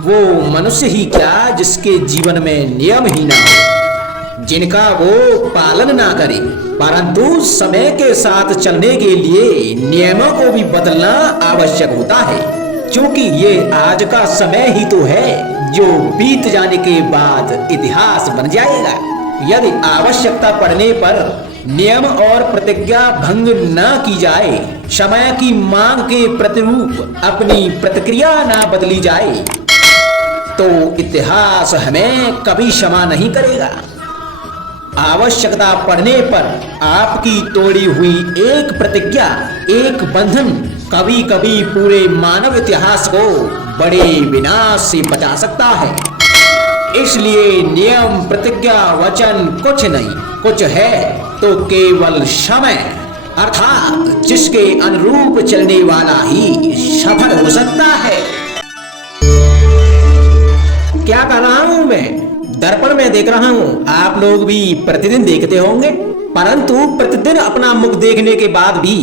वो मनुष्य ही क्या जिसके जीवन में नियम ही ना हो, जिनका वो पालन ना करे। परंतु समय के साथ चलने के लिए नियमों को भी बदलना आवश्यक होता है, क्योंकि ये आज का समय ही तो है जो बीत जाने के बाद इतिहास बन जाएगा। यदि आवश्यकता पड़ने पर नियम और प्रतिज्ञा भंग न की जाए, समय की मांग के प्रतिरूप अपनी प्रतिक्रिया ना बदली जाए, तो इतिहास हमें कभी क्षमा नहीं करेगा। आवश्यकता पड़ने पर आपकी तोड़ी हुई एक प्रतिज्ञा, एक बंधन कभी कभी पूरे मानव इतिहास को बड़े विनाश से बचा सकता है। इसलिए नियम, प्रतिज्ञा, वचन कुछ नहीं, कुछ है तो केवल समय, अर्थात जिसके अनुरूप चलने वाला ही सफल हो सकता है। क्या कर रहा हूँ मैं? दर्पण में देख रहा हूँ। आप लोग भी प्रतिदिन देखते होंगे, परंतु प्रतिदिन अपना मुख देखने के बाद भी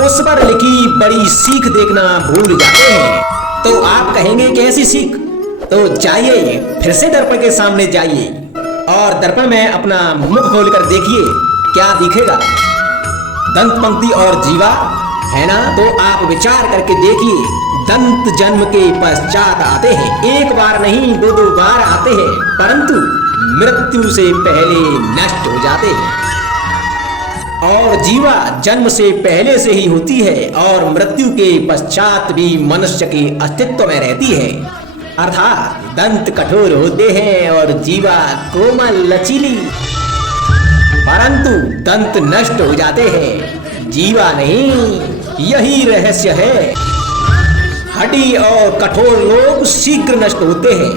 उस पर लिखी बड़ी सीख देखना भूल जाते हैं। तो आप कहेंगे कैसी सीख? तो जाइए फिर से दर्पण के सामने जाइए और दर्पण में अपना मुख खोलकर देखिए, क्या दिखेगा? दंत पंक्ति और जीवा है ना? तो आप विचार करके देखिए, दंत जन्म के पश्चात आते हैं, एक बार नहीं दो दो बार आते हैं, परंतु मृत्यु से पहले नष्ट हो जाते हैं। और जीवा जन्म से पहले से ही होती है और मृत्यु के पश्चात भी मनुष्य के अस्तित्व में रहती है। अर्थात दंत कठोर होते हैं और जीवा कोमल लचीली, परंतु दंत नष्ट हो जाते हैं, जीवा नहीं। यही रहस्य है। हड्डी और कठोर लोग शीघ्र नष्ट होते हैं,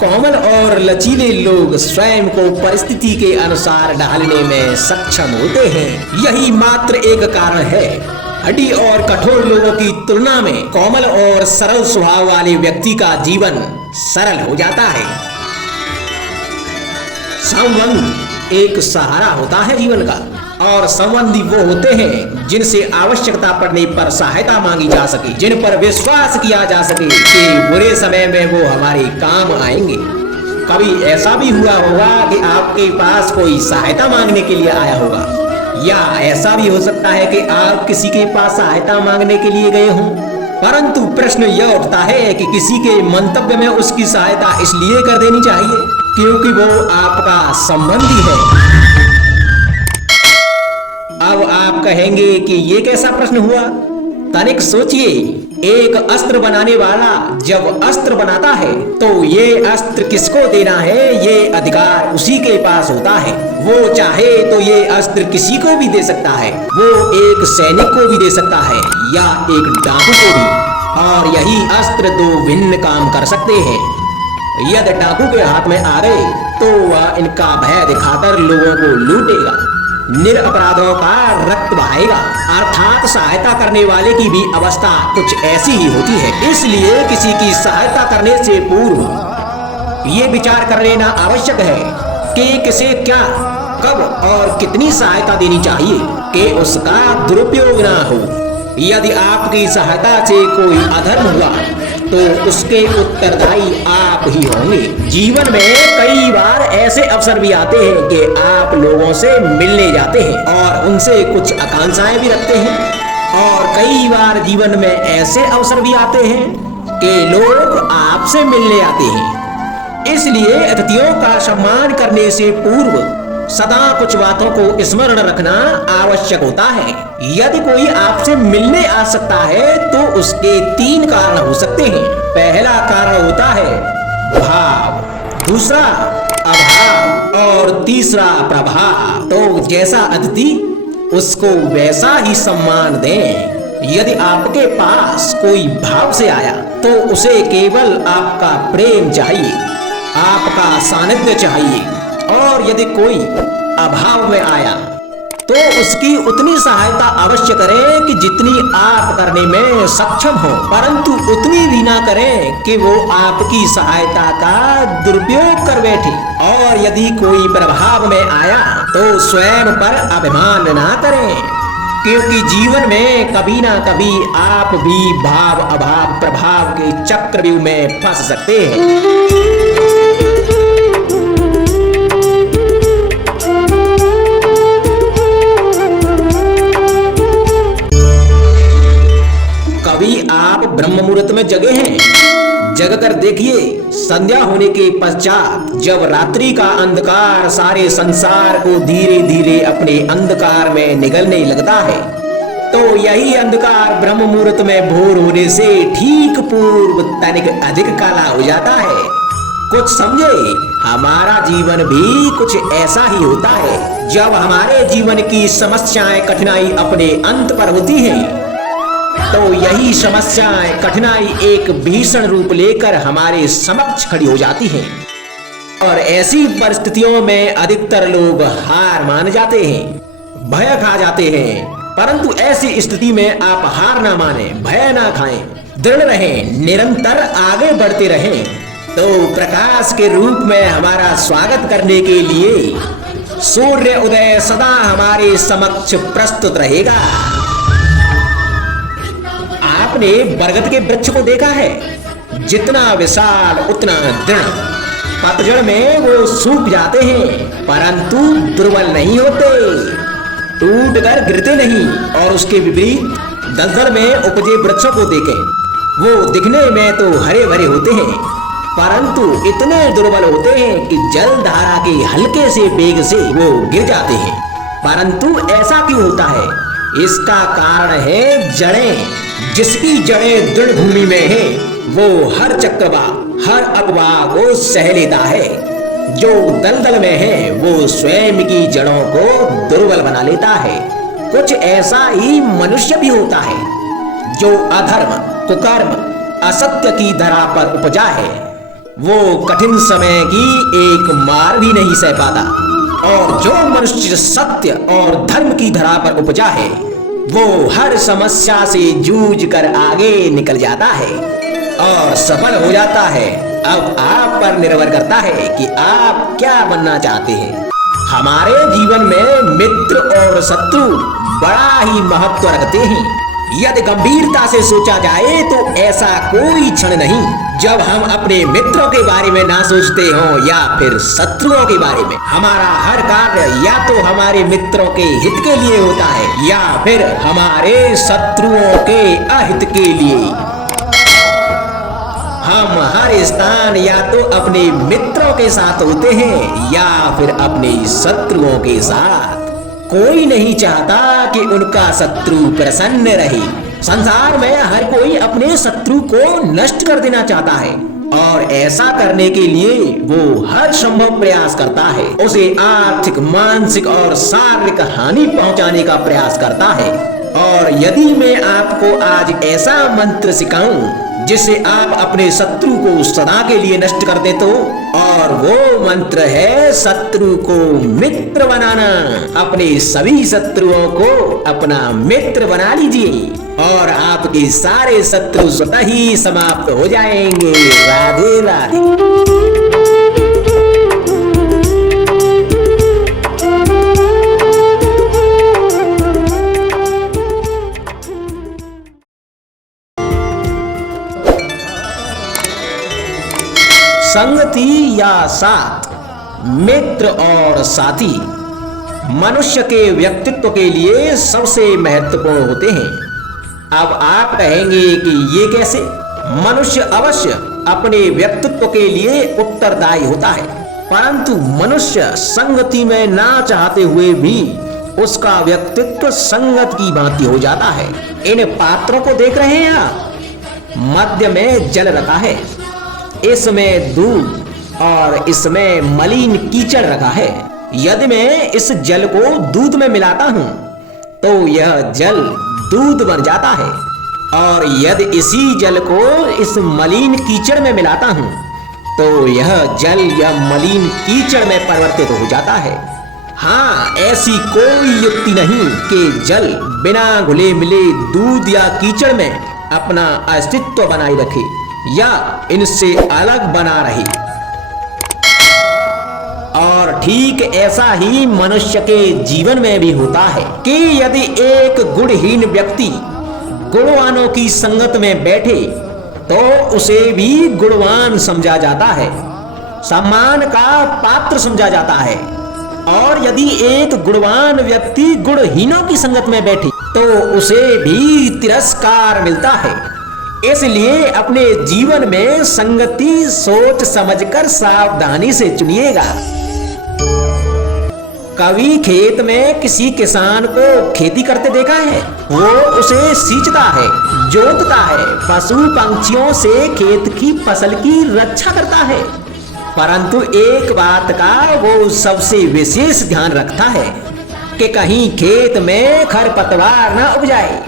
कोमल और लचीले लोग स्वयं को परिस्थिति के अनुसार ढालने में सक्षम होते हैं। यही मात्र एक कारण है। हड्डी और कठोर लोगों की तुलना में कोमल और सरल स्वभाव वाले व्यक्ति का जीवन सरल हो जाता है। संबंध एक सहारा होता है जीवन का, और संबंधी वो होते हैं जिनसे आवश्यकता पड़ने पर सहायता मांगी जा सके, जिन पर विश्वास किया जा सके कि बुरे समय में वो हमारे काम आएंगे। कभी ऐसा भी हुआ होगा कि आपके पास कोई सहायता मांगने के लिए आया होगा, या ऐसा भी हो सकता है कि आप किसी के पास सहायता मांगने के लिए गए हों, परंतु प्रश्न यह उठता है कि किसी के मंतव्य में उसकी सहायता इसलिए कर देनी चाहिए क्योंकि वो आपका संबंधी है। अब आप कहेंगे कि ये कैसा प्रश्न हुआ? तनिक सोचिए, एक अस्त्र बनाने वाला जब अस्त्र बनाता है तो ये अस्त्र किसको देना है, ये अधिकार उसी के पास होता है। वो चाहे तो ये अस्त्र किसी को भी दे सकता है, वो एक सैनिक को भी दे सकता है या एक डाकू को भी, और यही अस्त्र दो भिन्न काम कर सकते हैं। यदि डाकू के हाथ में आ गए तो वह इनका भय दिखाकर लोगों को लूटेगा, निरपराधों का रक्त बहाएगा, अर्थात सहायता करने वाले की भी अवस्था कुछ ऐसी ही होती है। इसलिए किसी की सहायता करने से पूर्व ये विचार कर लेना आवश्यक है कि किसे क्या, कब और कितनी सहायता देनी चाहिए कि उसका दुरुपयोग ना हो। यदि आपकी सहायता से कोई अधर्म हुआ तो उसके उत्तरदायी आप ही होंगे। जीवन में कई बार ऐसे अवसर भी आते हैं कि आप लोगों से मिलने जाते हैं और उनसे कुछ आकांक्षाएं भी रखते हैं, और कई बार जीवन में ऐसे अवसर भी आते हैं कि लोग आपसे मिलने आते हैं। इसलिए अतिथियों का सम्मान करने से पूर्व सदा कुछ बातों को स्मरण रखना आवश्यक होता है। यदि कोई आपसे मिलने आ सकता है तो उसके 3 कारण हो सकते हैं। पहला कारण होता है भाव, दूसरा अभाव और तीसरा प्रभाव। तो जैसा अतिथि उसको वैसा ही सम्मान दें। यदि आपके पास कोई भाव से आया तो उसे केवल आपका प्रेम चाहिए, आपका सानिध्य चाहिए, और यदि कोई अभाव में आया तो उसकी उतनी सहायता अवश्य करें जितनी आप करने में सक्षम हो, परंतु उतनी भी ना करें कि वो आपकी सहायता का दुरुपयोग कर बैठे। और यदि कोई प्रभाव में आया तो स्वयं पर अभिमान ना करें, क्योंकि जीवन में कभी ना कभी आप भी भाव अभाव प्रभाव के चक्रव्यूह में फंस सकते हैं। कभी आप ब्रह्म मुहूर्त में जगे हैं? जगकर देखिए, संध्या होने के पश्चात जब रात्रि का अंधकार सारे संसार को धीरे धीरे अपने अंधकार में निगलने लगता है, तो यही अंधकार ब्रह्म मुहूर्त में भोर होने से ठीक पूर्व तनिक अधिक काला हो जाता है। कुछ समझे, हमारा जीवन भी कुछ ऐसा ही होता है। जब हमारे जीवन की समस्याएं कठिनाई अपने अंत पर होती हैं, तो यही समस्याएं कठिनाई एक भीषण रूप लेकर हमारे समक्ष खड़ी हो जाती हैं। और ऐसी परिस्थितियों में अधिकतर लोग हार मान जाते हैं, भय खा जाते हैं। परंतु ऐसी स्थिति में आप हार ना माने, भय ना खाएं, दृढ़ रहें, निरंतर आगे बढ़ते रहें। तो प्रकाश के रूप में हमारा स्वागत करने के लिए सूर्य उदय सदा हमारे समक्ष प्रस्तुत रहेगा। आपने बरगद के वृक्ष को देखा है? जितना विशाल उतना दृढ़। पतझड़ में वो सूख जाते हैं, परंतु दुर्बल नहीं होते, टूटकर गिरते नहीं। और उसके विपरीत दलदल में उपजे वृक्षों को देखें, वो दिखने में तो हरे भरे होते हैं, परंतु इतने दुर्बल होते हैं कि जल धारा के हल्के से वेग से वो गिर जाते हैं। परंतु ऐसा क्यों होता है? इसका कारण है जड़ें। जिसकी जड़ें दृढ़ भूमि में है, वो हर चक्रवात हर अफवाह को सह लेता है। जो दलदल में है, वो स्वयं की जड़ों को दुर्बल बना लेता है। कुछ ऐसा ही मनुष्य भी होता है, जो अधर्म कुकर्म असत्य की धरा पर उपजा है, वो कठिन समय की एक मार भी नहीं सह पाता। और जो मनुष्य सत्य और धर्म की धरा पर उपजा है, वो हर समस्या से जूझ कर आगे निकल जाता है और सफल हो जाता है। अब आप पर निर्भर करता है कि आप क्या बनना चाहते हैं। हमारे जीवन में मित्र और शत्रु बड़ा ही महत्व रखते हैं। यदि गंभीरता से सोचा जाए तो ऐसा कोई क्षण नहीं जब हम अपने मित्रों के बारे में ना सोचते हों या फिर शत्रुओं के बारे में। हमारा हर कार्य या तो हमारे मित्रों के हित के लिए होता है या फिर हमारे शत्रुओं के अहित के लिए। हम हर स्थान या तो अपने मित्रों के साथ होते हैं या फिर अपने शत्रुओं के साथ। कोई नहीं चाहता कि उनका शत्रु प्रसन्न रहे। संसार में हर कोई अपने शत्रु को नष्ट कर देना चाहता है और ऐसा करने के लिए वो हर संभव प्रयास करता है। उसे आर्थिक मानसिक और शारीरिक हानि पहुंचाने का प्रयास करता है। और यदि मैं आपको आज ऐसा मंत्र सिखाऊं जिससे आप अपने शत्रु को सदा के लिए नष्ट कर दे, तो और वो मंत्र है शत्रु को मित्र बनाना। अपने सभी शत्रुओं को अपना मित्र बना लीजिए और आपके सारे शत्रु स्वतः ही समाप्त हो जाएंगे। राधे राधे। संगति या साथ, मित्र और साथी मनुष्य के व्यक्तित्व के लिए सबसे महत्वपूर्ण होते हैं। अब आप कहेंगे कि ये कैसे? मनुष्य अवश्य अपने व्यक्तित्व के लिए उत्तरदायी होता है, परंतु मनुष्य संगति में ना चाहते हुए भी उसका व्यक्तित्व संगत की भांति हो जाता है। इन पात्रों को देख रहे हैं आप? मध्य में जल रखा है, इसमें दूध और इसमें मलिन कीचड़ रखा है। यदि मैं इस जल को दूध में मिलाता हूँ तो यह जल दूध बन जाता है, और यदि इसी जल को इस मलिन कीचड़ में मिलाता हूँ तो यह जल या मलिन कीचड़ में परिवर्तित हो जाता है। हाँ, ऐसी कोई युक्ति नहीं कि जल बिना घुले मिले दूध या कीचड़ में अपना अस्तित्व बनाए रखे या इनसे अलग बना रहे। और ठीक ऐसा ही मनुष्य के जीवन में भी होता है कि यदि एक गुणहीन व्यक्ति गुणवानों की संगत में बैठे तो उसे भी गुणवान समझा जाता है, सम्मान का पात्र समझा जाता है। और यदि एक गुणवान व्यक्ति गुणहीनों की संगत में बैठे तो उसे भी तिरस्कार मिलता है। इसलिए अपने जीवन में संगति सोच समझकर सावधानी से चुनिएगा। कभी खेत में किसी किसान को खेती करते देखा है? वो उसे सींचता है, जोतता है, पशु पंछियों से खेत की फसल की रक्षा करता है, परंतु एक बात का वो सबसे विशेष ध्यान रखता है कि कहीं खेत में खरपतवार न उग जाए,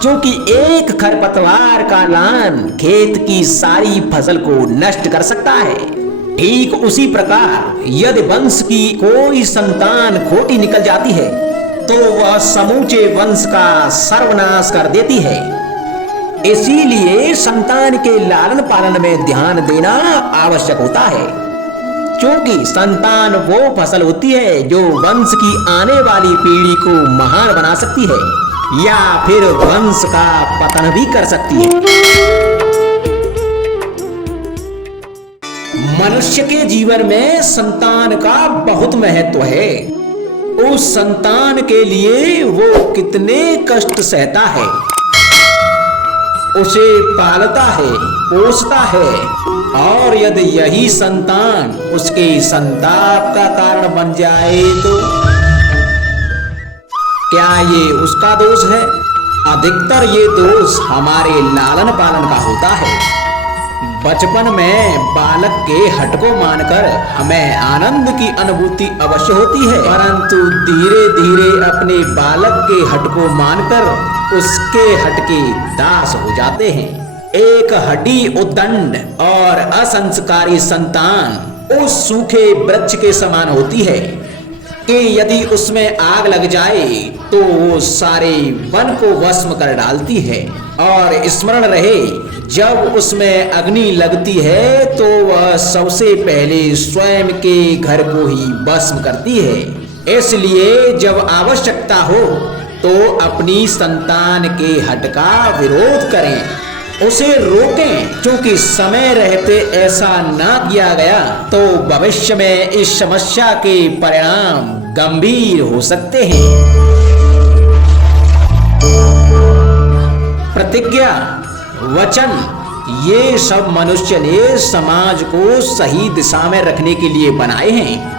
क्योंकि एक खरपतवार का लान खेत की सारी फसल को नष्ट कर सकता है। ठीक उसी प्रकार यदि वंश की कोई संतान खोटी निकल जाती है तो वह समूचे वंश का सर्वनाश कर देती है। इसीलिए संतान के लालन पालन में ध्यान देना आवश्यक होता है, क्योंकि संतान वो फसल होती है जो वंश की आने वाली पीढ़ी को महान बना सकती है या फिर वंश का पतन भी कर सकती है। मनुष्य के जीवन में संतान का बहुत महत्व है। उस संतान के लिए वो कितने कष्ट सहता है, उसे पालता है, पोसता है, और यदि यही संतान उसके संताप का कारण बन जाए तो क्या ये उसका दोष है? अधिकतर ये दोष हमारे लालन पालन का होता है। बचपन में बालक के हट को मानकर हमें आनंद की अनुभूति अवश्य होती है, परंतु धीरे धीरे अपने बालक के हट को मानकर उसके हट के दास हो जाते हैं। एक हड्डी उद्दंड और असंस्कारी संतान उस सूखे वृक्ष के समान होती है कि यदि उसमें आग लग जाए तो वो सारे वन को भस्म कर डालती है। और स्मरण रहे, जब उसमें अग्नि लगती है तो वह सबसे पहले स्वयं के घर को ही भस्म करती है। इसलिए जब आवश्यकता हो तो अपनी संतान के हट का विरोध करें, उसे रोकें, क्योंकि समय रहते ऐसा ना किया गया तो भविष्य में इस समस्या के परिणाम गंभीर हो सकते हैं। प्रतिज्ञा, वचन, ये सब मनुष्य ने समाज को सही दिशा में रखने के लिए बनाए हैं।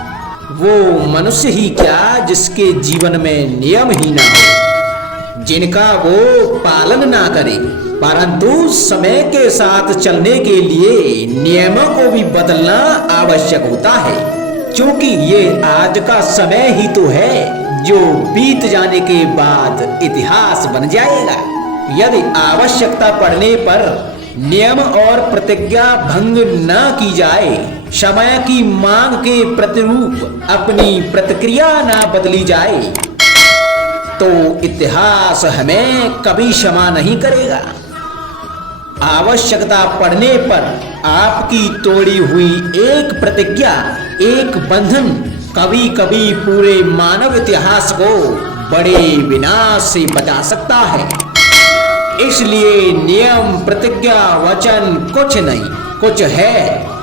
वो मनुष्य ही क्या जिसके जीवन में नियम ही ना हो, जिनका वो पालन ना करे, परंतु समय के साथ चलने के लिए नियमों को भी बदलना आवश्यक होता है, क्योंकि ये आज का समय ही तो है जो बीत जाने के बाद इतिहास बन जाएगा। यदि आवश्यकता पड़ने पर नियम और प्रतिज्ञा भंग न की जाए, समय की मांग के प्रतिरूप अपनी प्रतिक्रिया न बदली जाए, तो इतिहास हमें कभी क्षमा नहीं करेगा। आवश्यकता पड़ने पर आपकी तोड़ी हुई एक प्रतिज्ञा, एक बंधन कभी कभी पूरे मानव इतिहास को बड़े विनाश से बचा सकता है। इसलिए नियम, प्रतिज्ञा, वचन कुछ नहीं, कुछ है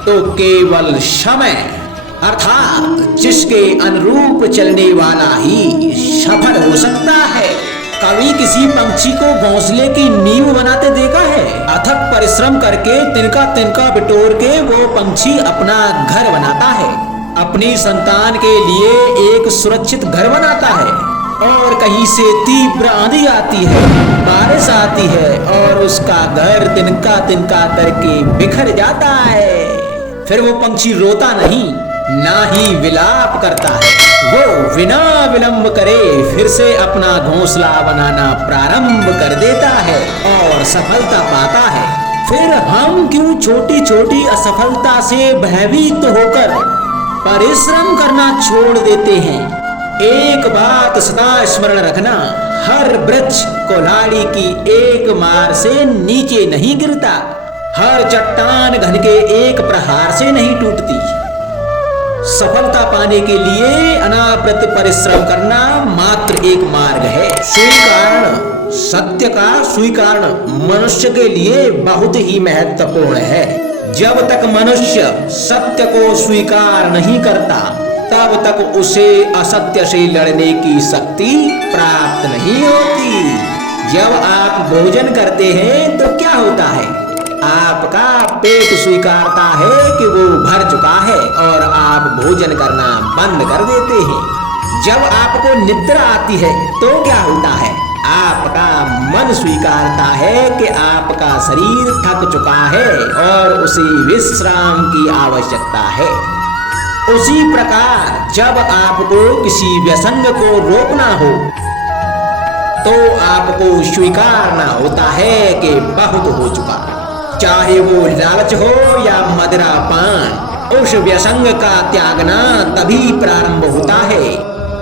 तो केवल समय, अर्थात जिसके अनुरूप चलने वाला ही सफल हो सकता है। कभी किसी पंछी को घोंसले की नींव बनाते देखा है? अथक परिश्रम करके तिनका तिनका बिटोर के वो पंछी अपना घर बनाता है, अपनी संतान के लिए एक सुरक्षित घर बनाता है। और कहीं से तीव्र आंधी आती है, बारिश आती है और उसका घर तिनका तिनका करके बिखर जाता है। फिर वो पंछी रोता नहीं, ना ही विलाप करता है, वो बिना विलंब करे फिर से अपना घोंसला बनाना प्रारंभ कर देता है और सफलता पाता है। फिर हम क्यों छोटी छोटी असफलता से भयभीत होकर परिश्रम करना छोड़ देते हैं? एक बात सदा स्मरण रखना, हर वृक्ष कुल्हाड़ी की एक मार से नीचे नहीं गिरता, हर चट्टान घन के एक प्रहार से नहीं टूटती। सफलता पाने के लिए अनावृत परिश्रम करना मात्र एक मार्ग है। स्वीकरण, सत्य का स्वीकरण मनुष्य के लिए बहुत ही महत्वपूर्ण है। जब तक मनुष्य सत्य को स्वीकार नहीं करता, तब तक उसे असत्य से लड़ने की शक्ति प्राप्त नहीं होती। जब आप भोजन करते हैं तो क्या होता है? आपका पेट स्वीकारता है कि वो भर चुका है और आप भोजन करना बंद कर देते हैं। जब आपको निद्रा आती है तो क्या होता है? आपका मन स्वीकारता है कि आपका शरीर थक चुका है और उसे विश्राम की आवश्यकता है। उसी प्रकार जब आपको किसी व्यसंग को रोकना हो तो आपको स्वीकारना होता है कि बहुत हो चुका। चाहे वो लालच हो या मदिरा पान, उस व्यसंग का त्यागना तभी प्रारंभ होता है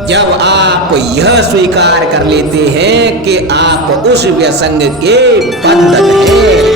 जब आप यह स्वीकार कर लेते हैं कि आप उस व्यसंग के बंधन हैं।